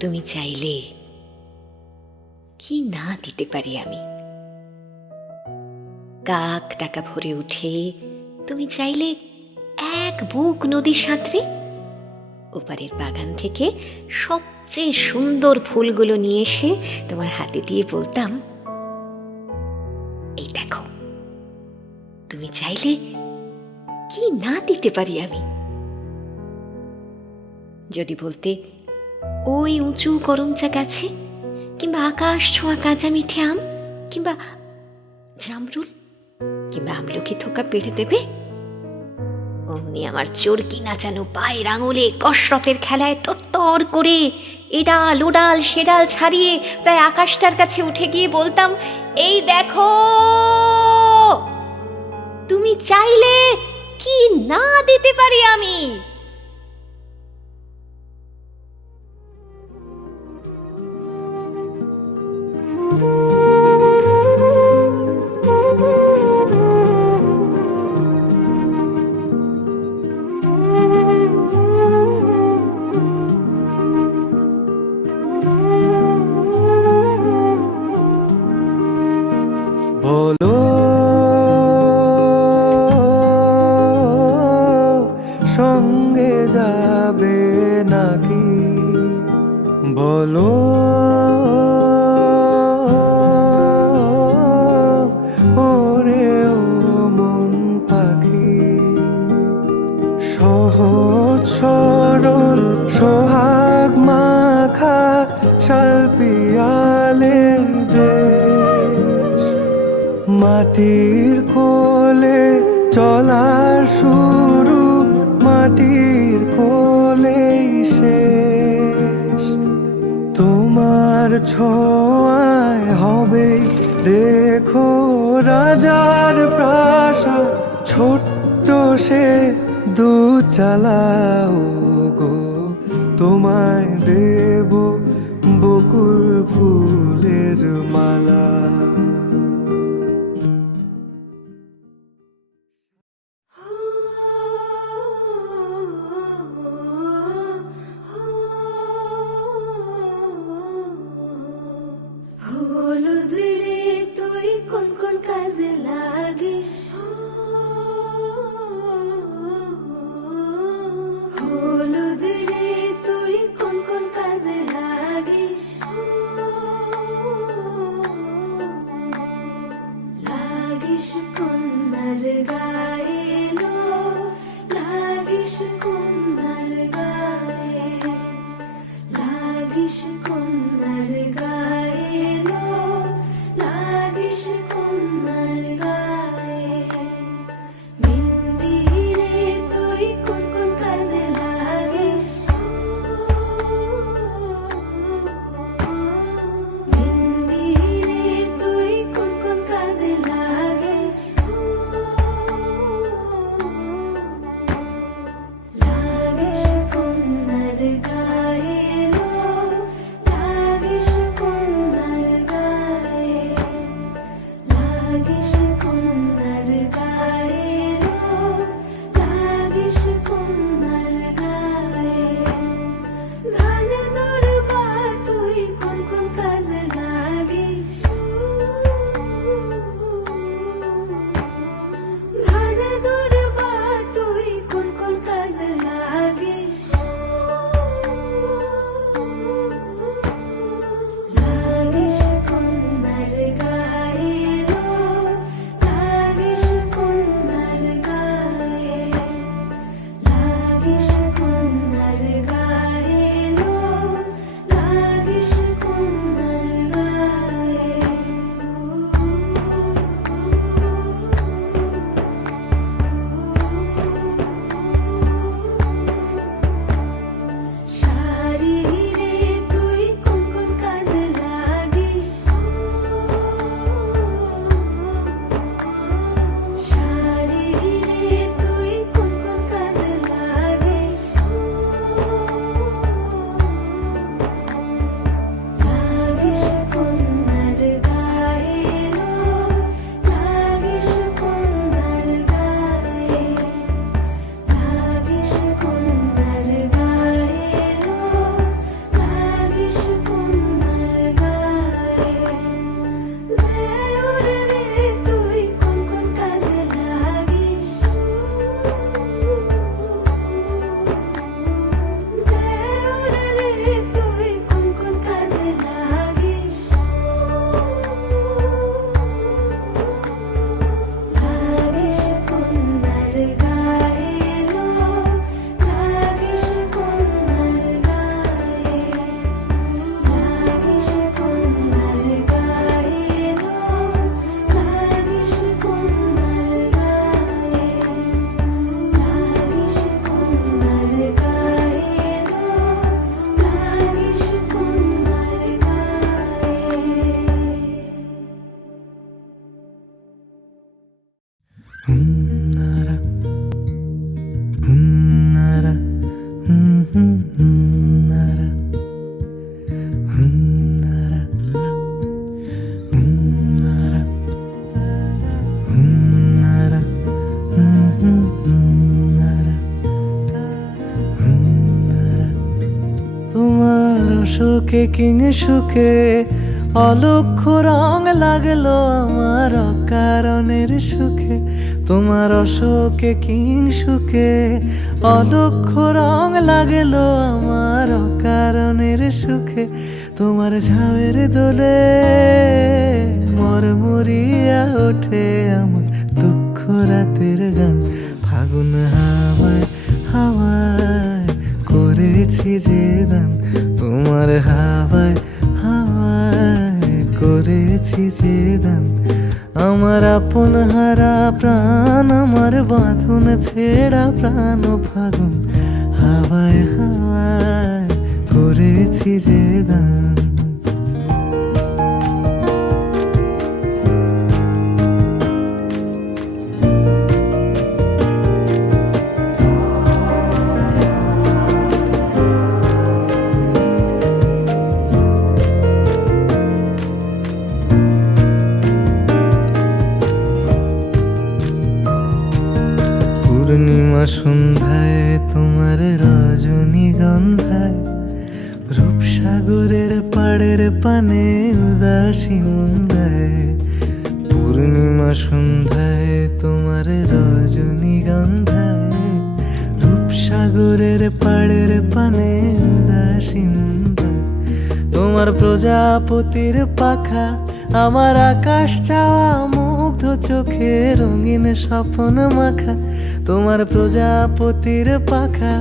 তুমি চাইলে কি না দিতে পারি আমি। কাক টাকা ভরে উঠে তুমি চাইলে এক বুক নদী সাঁতরে ওপারের বাগান থেকে সবচেয়ে সুন্দর ফুলগুলো নিয়ে এসে তোমার হাতে দিয়ে বলতাম, এই দেখো। তুমি চাইলে কি না দিতে পারি আমি। যদি বলতে ওই উঁচু করমচা গাছে, কিংবা আকাশ ছোঁয়া কাঁচা মিঠে আম, কিংবা জামরুল, কিংবা আমলকি থোকা পেড়ে দেবে, অমনি আমার চরকি নাচানো পায়ের আঙুলে কসরতের খেলায় তরতর করে এডাল ওডাল সেডাল ছাড়িয়ে প্রায় আকাশটার কাছে উঠে গিয়ে বলতাম, এই দেখো। তুমি চাইলে কি না দিতে পারি আমি। বলো সঙ্গে যাবে নাকি, বলো ওরে ও মন পাখি। সহজ সরল সোহাগ মাখা শালপিয়ালের দেশ, মাটির কোলে চলার শুরু, মাটির কোলেই শেষ। তোমার ছোঁয়ায় হবে দেখো রাজার প্রাসাদ, ছোট্ট সে দুচালাও গো। তোমায় দেব বকুল ফুলের মালা। হলুদ রে তুই কোন কোন কাজে লাগিস, হলুদ রে তুই কোন কোন কাজে লাগিস, লাগিস কন্যার গায়ে লো, লাগিস কন্যার গায়ে, লাগিস কন্যার গায়ে লো, লাগিস কন্যার গায়ে। অশোকে কিং সুখে অলক্ষ্য রং লাগলো আমার অকারণের সুখে। তোমার অশোকে কিং সুখে অলক্ষ্য রং লাগলো আমার অকারণের সুখে। তোমার ঝাউয়ের দোলে মরমরিয়া ওঠে আমার দুঃখ রাতের গান। ফাগুন হাওয়ায় হাওয়ায় করেছি যে দান, তোমার হাওয়ায় হাওয়ায় করেছি যে দান। আমার আপন হারা প্রাণ, আমার বাঁধন ছেঁড়া প্রাণ ফাগুন হাওয়ায় হাওয়ায় করেছি যে দান। পূর্ণিমা সন্ধ্যায় তোমার রজনীগন্ধায় রূপসাগরের পাড়ের পানে উদাসী মন্দায়। পূর্ণিমা সন্ধ্যায় তোমার রজনীগন্ধায় রূপসাগরের পাড়ের পানে উদাসী মন্দায়। তোমার প্রজাপতির পাখা আমার আকাশ চাওয়া মুগ্ধ চোখে রঙিন স্বপ্ন মাখা। তোমার প্রজাপতির পাখা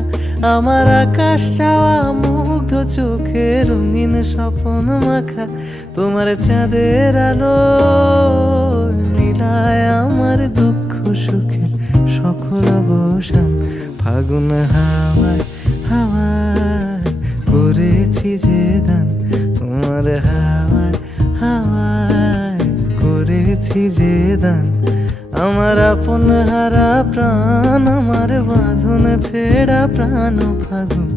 আমার আকাশ চাওয়া মুগ্ধ চোখে রঙিন স্বপ্ন মাখা। তোমার চাঁদের আলো মিলায় আমার দুঃখ সুখের সকল অবসান। ফাগুন হাওয়ায় হাওয়ায় করেছি যে দান, তোমার হাওয়ায় হাওয়ায় করেছি যে দান। আমার আপন হারা প্রাণ, আমার বাঁধন ছেঁড়া প্রাণ ফাগুন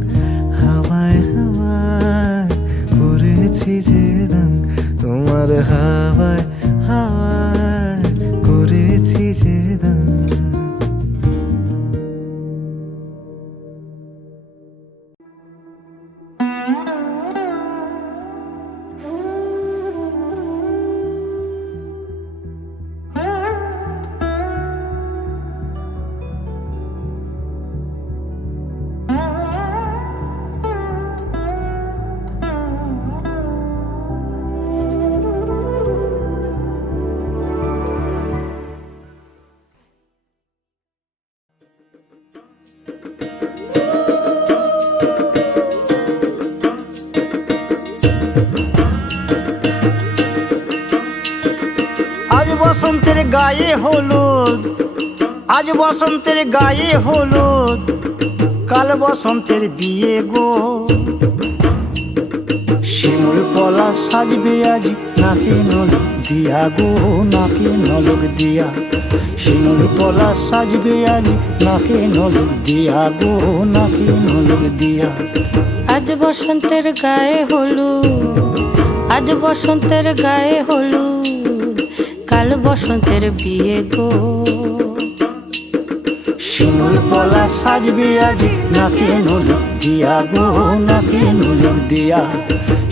হাওয়ায় হাওয়ায় করেছি যে দান, তোমার হাওয়ায় হাওয়ায় করেছি যে দান। আজ বসন্তের গায়ে হলুদ, আজ বসন্তের গায়ে হলুদ, কাল বসন্তের বিয়ে গো। শিমুল পলা সাজবে আজ নাকে নলক দিয়া গো, নাকে নলক দিয়া। শিমুল পলা সাজবে আজ নাকে নলক দিয়া গো, নাকে নলক দিয়া। আজ বসন্তের গায়ে হলুদ, আজ বসন্তের গায়ে হলুদ, কাল বসন্তের বিয়ে গো। শিমুল পলা সাজবে আজ নাকে নলক দিয়া গো, নাকে নলক দিয়া।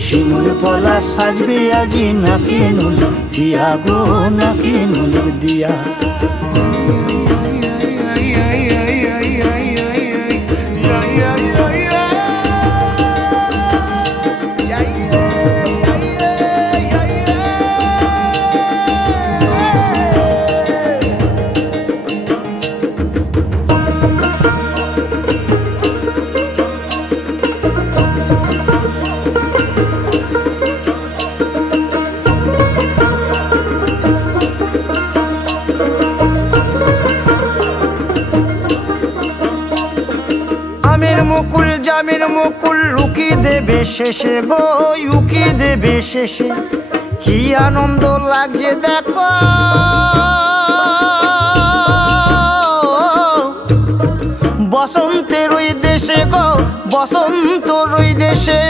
শিমুল পলা সাজবে আজ নাকে নলক দিয়া গো, নাকে নলক দিয়া। মুকুল জামিন মুকুল উকি দেবে শেষে গো, উকি দেবে শেষে। কি আনন্দ লাগছে দেখো, বসন্তের ওই দেশে গো, বসন্তর ওই দেশে।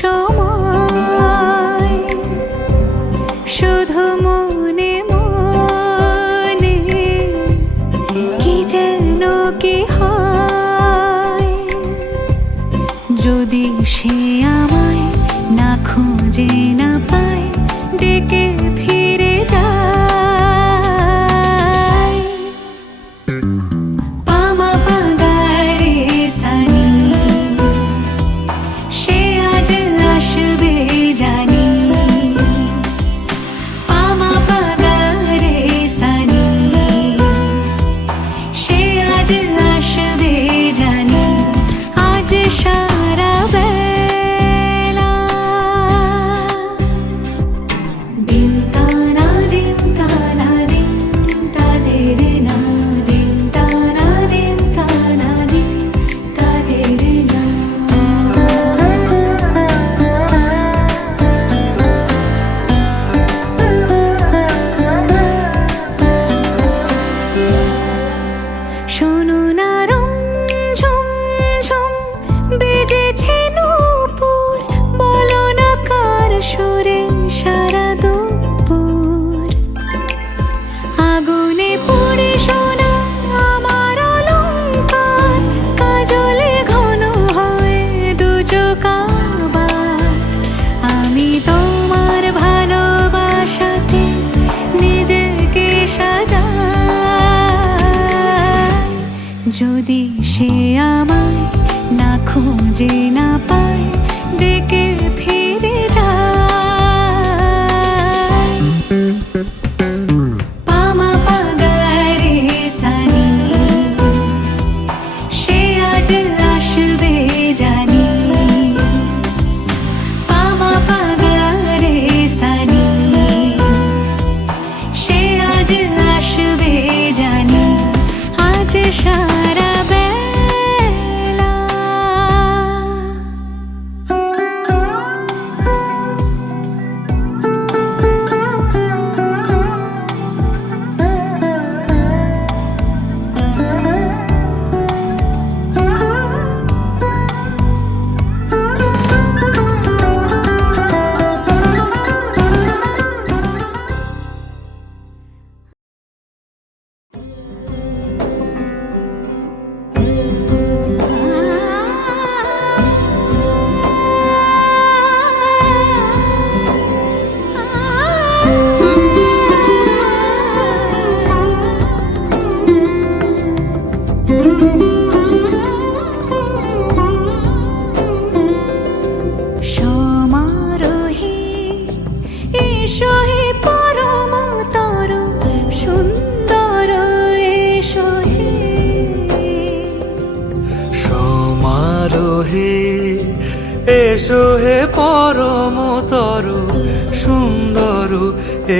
সময় শুধু মনে মনে কি যেন কি হয়, যদি সে আমায় না খুঁজে না পায় ডেকে ফিরে যায়। পামা পাগারে সানি সে আজ আসবে জানি, পামা পাগারে সানি সে আজ আসবে জানি, আজ সারা বেলা দিন তানা দিন তানা দিন তাদের না, দিন তানা দিন তানা দিন তাদের না। শোনো না রং ঝুম ঝুম বেজেছে নূপুর, বলো না কার সুরে সারা দুপুর। আগুনে পুড়ে সোনা আমার অলংকার, কাজলে ঘন হয় দু চোখ আবার। আমি তোমার ভালোবাসাতে নিজেকে সাজাই, যদি সে আমায় না খুঁজে না পায় ডেকে ফিরে যায়। পামা পাগারে সানি সে আজ আসবে জানি, পামা পাগারে সানি সে আজ আসবে জানি, আজ সারা বেলা। সমারোহে এসো হে পরম তর সুন্দর, এসো হে সমারোহে এসো হে পরমতর সুন্দর,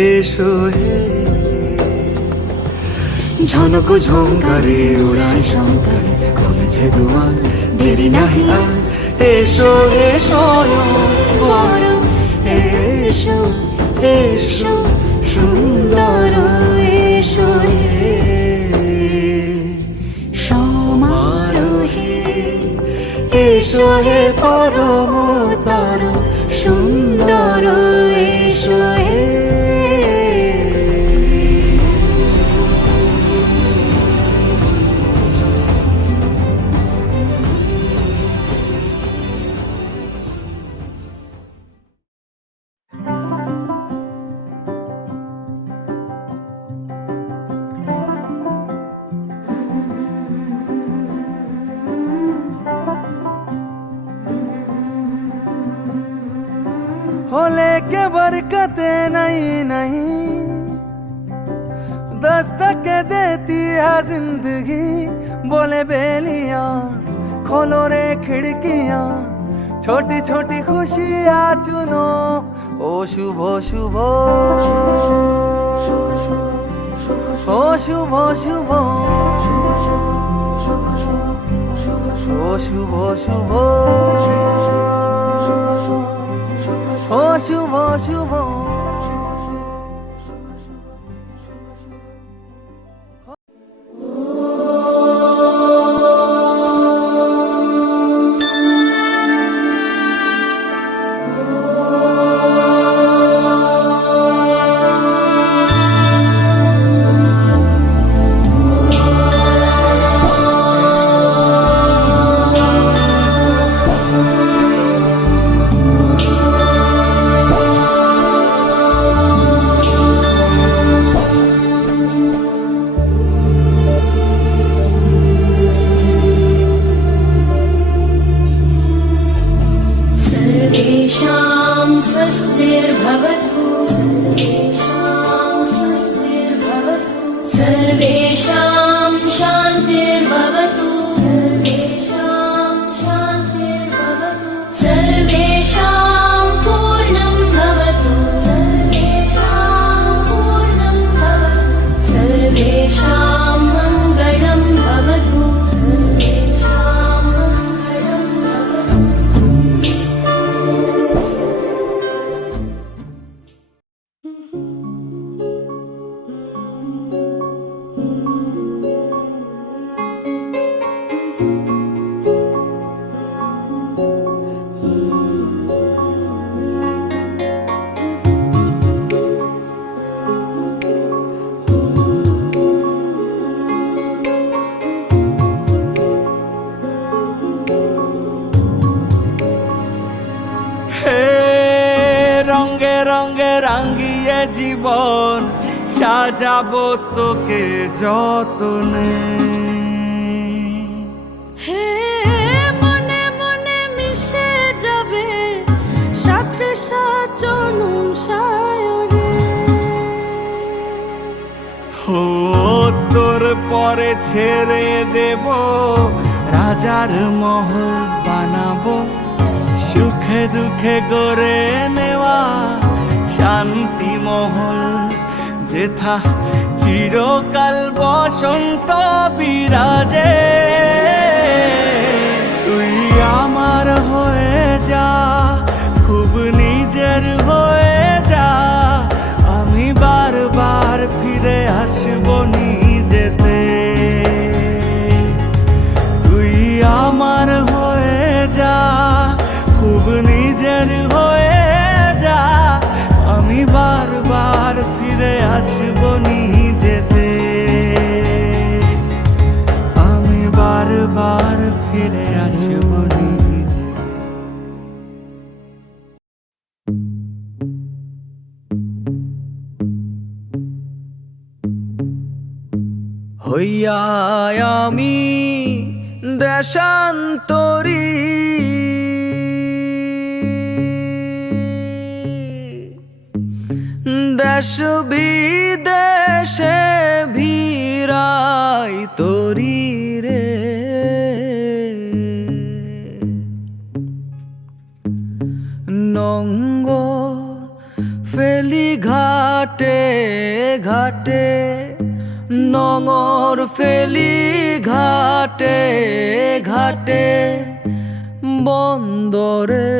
এসো হে ঝনক ঝঙ্কারে উড়ায় শঙ্কারে খুলেছে দুয়ার, দেরি নাহি আর এসো হে স্বয়ংবর। এসো এসো সুন্দর, এসো হে সমারোহে এসো হে পরমতর সুন্দর, এসো হে। होले के बरकते नहीं नहीं दस्तक देती है जिंदगी, बोले बेलियां खोलो रे खिड़कियां, छोटी छोटी खुशियां चुनो ओ शुभ शुभ, ओ शुभ शुभ, ओ शुभ शुभ, ও শুভ শুভ। स्वस्तिर्भवतु सर्वेषां शान्तिर्भवतु सर्वेषां पूर्णं भवतु सर्वेषां मङ्गलं भवतु হে রঙে রঙে রাঙিয়ে জীবন সাজাবো তোকে যতনে। হে মনে মনে মিশে যাবে সাথে সাজনুম সায়রে ও তোর পরে ছেড়ে দেব রাজার মহল বানাবো, সুখে দুঃখে গড়ে নেওয়া শান্তি মহল, যেথা চিরকাল বসন্ত বিরাজে। তুই আমার হয়ে যা, খুব নিজের হয়ে যা, আমি বারবার ফিরে আসবো নিজেতে। তুই আমার হয়ে যা, খুব নিজের হয়ে যা, আমি বারবার ফিরে আসবো নিজেতে। আমি বারবার ফিরে আসবো নিজেতে। হইয়া আমি দেশান্তরী, দেশ বিদেশে ভিড়াই তোরি রে। নঙ্গর ফেলি ঘাটে ঘাটে, নঙর ফেলি ঘাটে ঘাটে, বন্দরে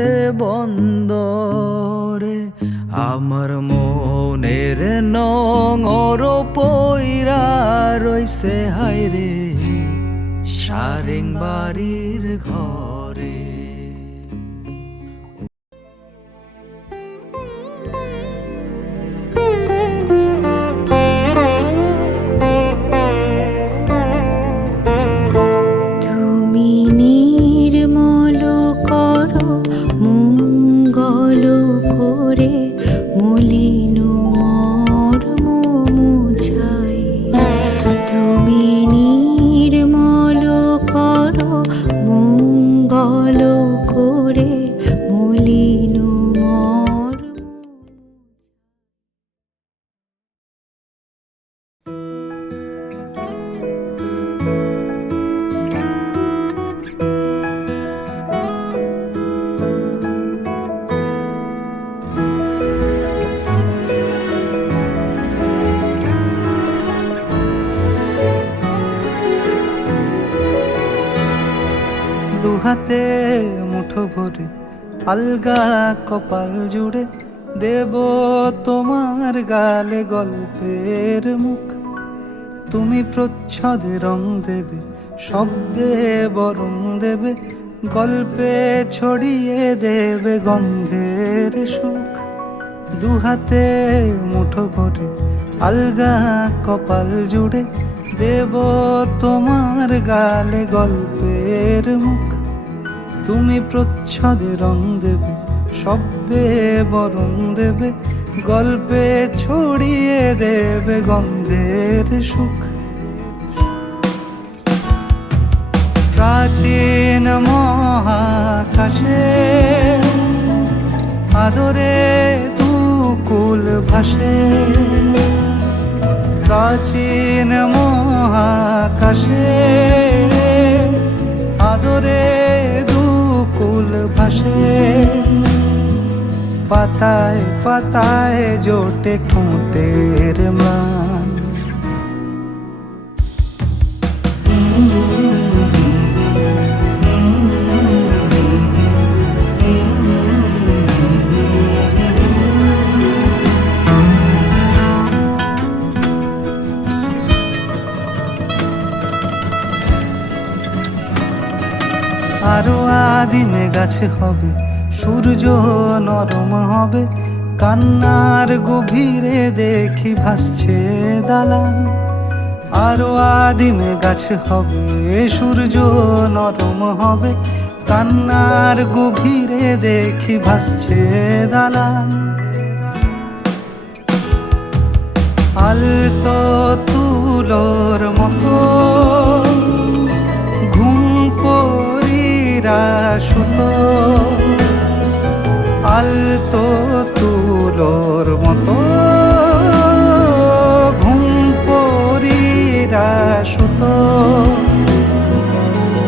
বন্দরে আমার মনের নঙর পইরা রইছে হায়রে সারেং বাড়ির ঘরে। তুমি নির্মল করো মঙ্গল করে মলিন মর্ম মুছাই। তুমি নির্মল করো মঙ্গল করে মলিন মর্ম। দুহাতে মুঠো ভরে আলগা কপাল জুড়ে দেব তোমার গালে গল্পের মুখ। তুমি প্রচ্ছদে রং দেবে, শব্দে বরং দেবে, গল্পে ছড়িয়ে দেবে গন্ধের সুখ। দুহাতে মুঠো ভরে আলগা কপাল জুড়ে দেব তোমার গালে গল্পের মুখ। তুমি প্রচ্ছদে রং দেবে, শব্দে বরং দেবে, গল্পে ছড়িয়ে দেবে গন্ধের সুখ। প্রাচীন মহাকাশে আদরে দুকুল ভাসে প্রাচীন মহাকাশে, আদরে দুকুল ভাসে পাতায় পাতায় জোটে ঠোঁটের ম্লান। আরো আদিমে গাছে হবে সূর্য নরম হবে, কান্নার গভীরে দেখি ভাসছে দালান। আরো আদিমে গাছে হবে সূর্য নরম হবে, কান্নার গভীরে দেখি ভাসছে দালান। আলতো তুলোর মতো ঘুম পরীরা সুতো, আলতো তুলোর মতো ঘুম পরীরা সুতো,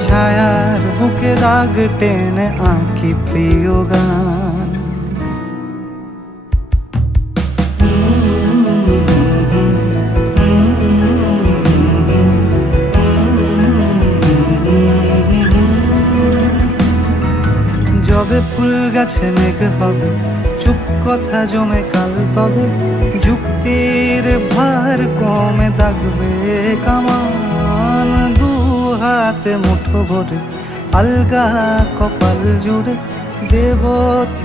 ছায়ার বুকে দাগ টেনে আঁকি প্রিয় গান। যবে ফুল গাছে মেঘ হবে, চুপ কথা জমে কাল তবে, যুক্তির ভার কমে দাগবে কামান। দু হাতে মুঠো ভরে আলগা কপাল জুড়ে দেব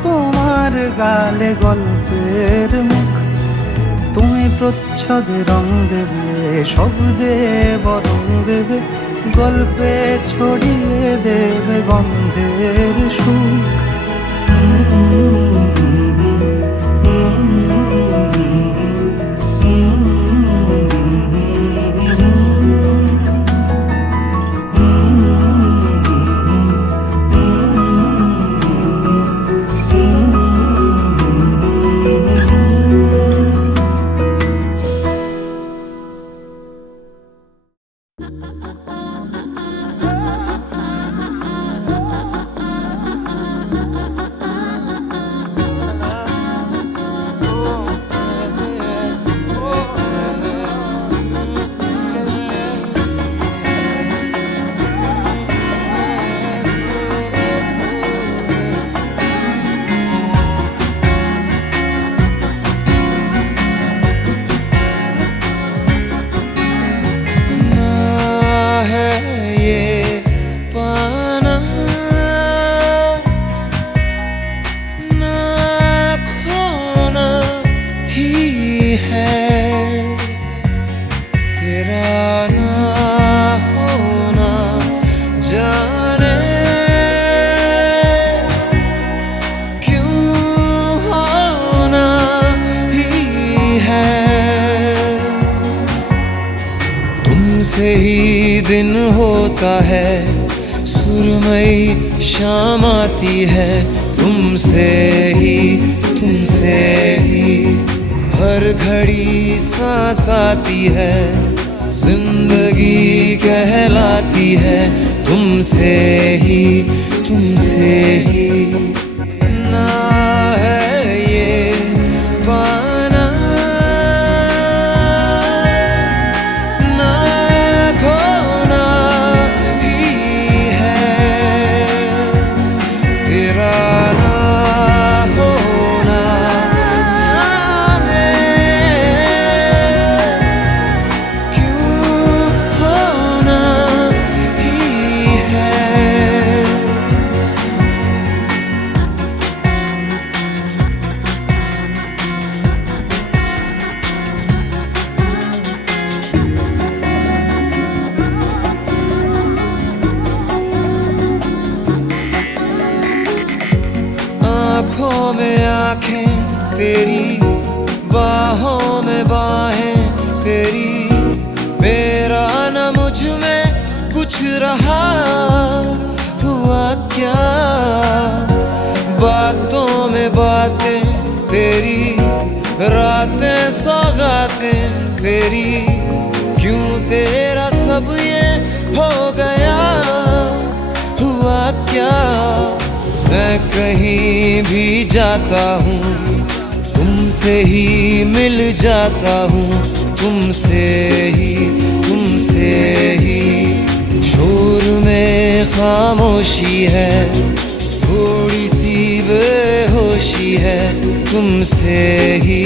তোমার গালে গল্পের মুখ। তুমি প্রচ্ছদে রং দেবে, শব্দে বরং দেবে, গল্পে ছড়িয়ে দেবে গন্ধের সুখ। तुमसे ही दिन होता है, सुरमई शाम आती है, तुमसे ही हर घड़ी सांस आती है, जिंदगी कहलाती है, तुमसे ही ना है ये पाना, ना खोना ही है, तेरा ना होना जाने क्यों होना ही है। आँखों में आँखें तेरी, बाहों में बाहें तेरी, मेरा न मुझ में कुछ रहा हुआ क्या, बातों में बातें तेरी, रातें सौगातें तेरी, क्यों तेरा सब ये हो गया, हुआ क्या। मैं कहीं भी जाता हूँ तुमसे ही मिल जाता हूँ, तुमसे ही शोर में खामोशी है, थोड़ी सी बेहोशी है, तुमसे ही